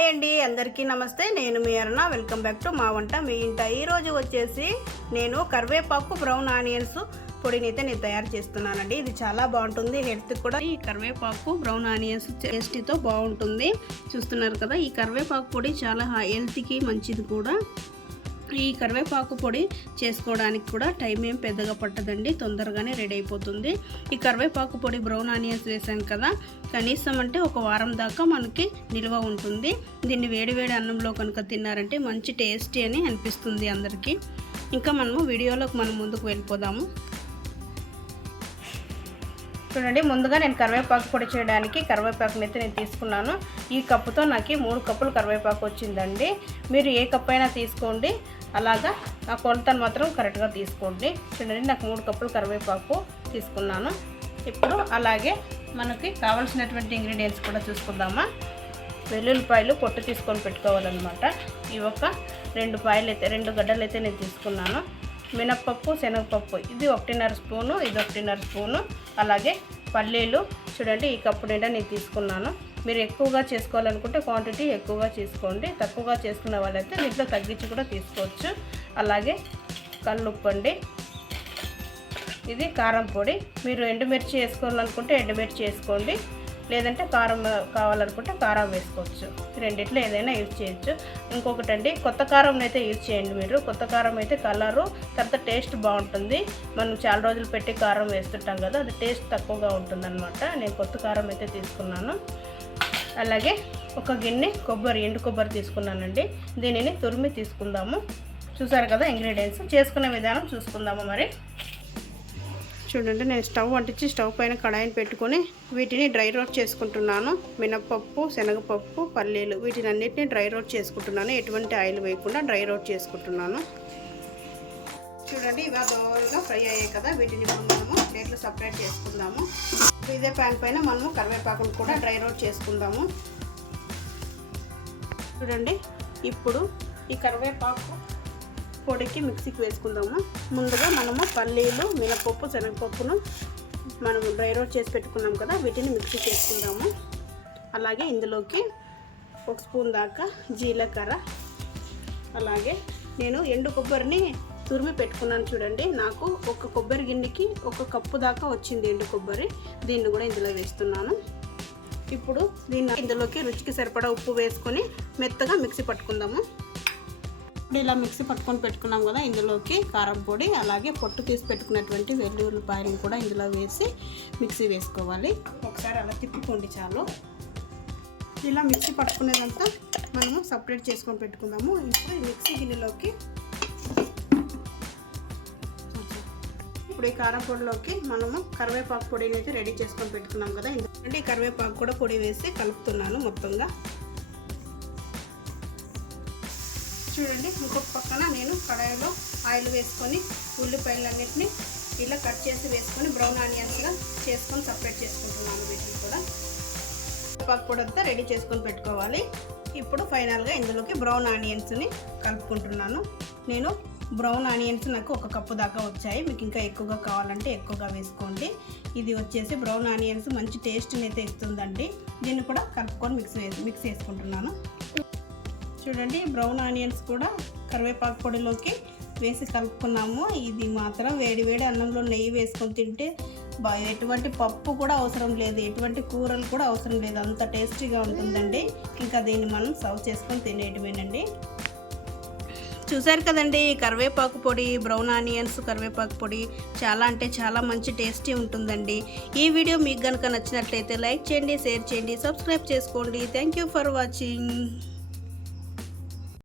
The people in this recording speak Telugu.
హాయ్ అండి, అందరికీ నమస్తే. నేను మీ అరుణ. వెల్కమ్ బ్యాక్ టు మా వంట మీ ఇంట. ఈరోజు వచ్చేసి నేను కరివేపాకు బ్రౌన్ ఆనియన్స్ పొడిని అయితే నేను తయారు చేస్తున్నానండి. ఇది చాలా బాగుంటుంది, హెల్త్ కూడా. ఈ కరివేపాకు బ్రౌన్ ఆనియన్స్ టేస్టీతో బాగుంటుంది. చూస్తున్నారు కదా, ఈ కరివేపాకు పొడి చాలా హెల్త్కి మంచిది కూడా. ఈ కరివేపాకు పొడి చేసుకోవడానికి కూడా టైం ఏం పెద్దగా పట్టదండి, తొందరగానే రెడీ అయిపోతుంది. ఈ కరివేపాకు పొడి బ్రౌన్ ఆనియన్స్ వేసాను కదా, కనీసం అంటే ఒక వారం దాకా మనకి నిల్వ ఉంటుంది. దీన్ని వేడివేడి అన్నంలో కనుక తిన్నారంటే మంచి టేస్టీ అని అనిపిస్తుంది అందరికీ. ఇంకా మనము వీడియోలోకి ముందుకు వెళ్ళిపోదాము. చూడండి, ముందుగా నేను కరివేపాకు పొడి చేయడానికి కరివేపాకుని అయితే నేను తీసుకున్నాను. ఈ కప్పుతో నాకు 3 కప్పులు కరివేపాకు వచ్చిందండి. మీరు ఏ కప్పు అయినా తీసుకోండి, అలాగా ఆ కొలతను మాత్రం కరెక్ట్గా తీసుకోండి. చూడండి, నాకు 3 కప్పులు కరివేపాకు తీసుకున్నాను. ఇప్పుడు అలాగే మనకి కావాల్సినటువంటి ఇంగ్రీడియంట్స్ కూడా చూసుకుందామా. వెల్లుల్లిపాయలు పొట్టు తీసుకొని పెట్టుకోవాలన్నమాట. ఇవి ఒక 2 గడ్డలు అయితే నేను తీసుకున్నాను. మినప్పప్పు, శనగపప్పు ఇది 1.5 స్పూను, ఇది 1.5 స్పూను. అలాగే పల్లీలు చూడండి, ఈ కప్పు నిండా నేను తీసుకున్నాను. మీరు ఎక్కువగా చేసుకోవాలనుకుంటే క్వాంటిటీ ఎక్కువగా తీసుకోండి, తక్కువగా చేసుకున్న వాళ్ళైతే దీంట్లో తగ్గించి కూడా తీసుకోవచ్చు. అలాగే కల్లుప్పు అండి, ఇది కారం పొడి. మీరు ఎండుమిర్చి వేసుకోవాలనుకుంటే ఎండుమిర్చి వేసుకోండి, లేదంటే కారం కావాలనుకుంటే కారం వేసుకోవచ్చు. రెండిట్లో ఏదైనా యూజ్ చేయొచ్చు. ఇంకొకటి అండి, కొత్త కారం అయితే యూజ్ చేయండి మీరు. కొత్త కారం అయితే కలరు తర్వాత టేస్ట్ బాగుంటుంది. మనం చాలా రోజులు పెట్టి కారం వేస్తుంటాం కదా, అది టేస్ట్ తక్కువగా ఉంటుందన్నమాట. నేను కొత్త కారం అయితే తీసుకున్నాను. అలాగే ఒక గిన్నె ఎండు కొబ్బరి తీసుకున్నానండి. దీనిని తురిమి తీసుకుందాము. చూసారు కదా ఇంగ్రీడియంట్స్. చేసుకునే విధానం చూసుకుందాము. మరి చూడండి, నేను స్టవ్ అంటించి స్టవ్ పైన కడాయిని పెట్టుకొని వీటిని డ్రై రోస్ట్ చేసుకుంటున్నాను. మినప్పప్పు, శనగపప్పు, పల్లీలు వీటిని అన్నిటిని డ్రై రోస్ట్ చేసుకుంటున్నాను. ఎటువంటి ఆయిల్ వేయకుండా డ్రై రోస్ట్ చేసుకుంటున్నాను. చూడండి, ఇవా బాగా ఫ్రై అయ్యాయి కదా, వీటిని మనము ప్లేట్లో సపరేట్ చేసుకుందాము. ఇదే ప్యాన్ పైన మనము కరివేపాకును కూడా డ్రై రోస్ట్ చేసుకుందాము. చూడండి, ఇప్పుడు ఈ కరివేపాకు పొడికి మిక్సీకి వేసుకుందాము. ముందుగా మనము పల్లీలు, మినపప్పు, శనగపప్పును మనము డ్రై రోస్ట్ చేసి పెట్టుకున్నాం కదా, వీటిని మిక్సీకి వేసుకుందాము. అలాగే ఇందులోకి 1 స్పూన్ దాకా జీలకర్ర, అలాగే నేను ఎండు కొబ్బరిని తురిమి పెట్టుకున్నాను. చూడండి, నాకు ఒక కొబ్బరి గిన్నెకి 1 కప్పు దాకా వచ్చింది ఎండు కొబ్బరి. దీన్ని కూడా ఇందులో వేస్తున్నాను. ఇప్పుడు ఇందులోకి రుచికి సరిపడా ఉప్పు వేసుకొని మెత్తగా మిక్సీ పట్టుకుందాము. ఇప్పుడు ఇలా మిక్సీ పట్టుకొని పెట్టుకున్నాం కదా, ఇందులోకి కారం పొడి, అలాగే పొట్టు తీసి పెట్టుకున్నటువంటి వెల్లుల్లిపాయలను కూడా ఇందులో వేసి మిక్సీ వేసుకోవాలి. ఒకసారి అలా తిప్పుకోండి చాలు. ఇలా మిక్సీ పట్టుకునేదంతా మనము సపరేట్ చేసుకొని పెట్టుకుందాము. ఇప్పుడు ఈ మిక్సీ గిన్నెలోకి ఈ కారం పొడిలోకి మనము కరివేపాకు పొడిని అయితే రెడీ చేసుకొని పెట్టుకున్నాం కదా, ఎందుకంటే ఈ కరివేపాకు కూడా పొడి వేసి కలుపుతున్నాను మొత్తంగా. చూడండి, ఇంకొక పక్కన నేను కడాయిలో ఆయిల్ వేసుకొని ఉల్లిపాయలన్నింటినీ ఇలా కట్ చేసి వేసుకొని బ్రౌన్ ఆనియన్స్గా చేసుకొని సపరేట్ చేసుకుంటున్నాను. వీటిని కూడా కరివేపాకు పొడి అంతా రెడీ చేసుకొని పెట్టుకోవాలి. ఇప్పుడు ఫైనల్గా ఇందులోకి బ్రౌన్ ఆనియన్స్ని కలుపుకుంటున్నాను. నేను బ్రౌన్ ఆనియన్స్ నాకు 1 కప్పు దాకా వచ్చాయి. మీకు ఇంకా ఎక్కువగా కావాలంటే ఎక్కువగా వేసుకోండి. ఇది వచ్చేసి బ్రౌన్ ఆనియన్స్ మంచి టేస్ట్ని అయితే ఇస్తుందండి. దీన్ని కూడా కలుపుకొని మిక్స్ చేసుకుంటున్నాను. చూడండి, బ్రౌన్ ఆనియన్స్ కూడా కరివేపాకు పొడిలోకి వేసి కలుపుకున్నాము. ఇది మాత్రం వేడి అన్నంలో నెయ్యి వేసుకొని తింటే ఎటువంటి పప్పు కూడా అవసరం లేదు, ఎటువంటి కూరలు కూడా అవసరం లేదు, అంత టేస్టీగా ఉంటుందండి. ఇంకా దీన్ని మనం సర్వ్ చేసుకొని తినేయటమేనండి. చూసారు కదండి, కరివేపాకు పొడి బ్రౌన్ ఆనియన్స్ కరివేపాకు పొడి చాలా అంటే చాలా మంచి టేస్టీ ఉంటుందండి. ఈ వీడియో మీకు కనుక నచ్చినట్లయితే లైక్ చేయండి, షేర్ చేయండి, సబ్స్క్రైబ్ చేసుకోండి. Thank you for watching.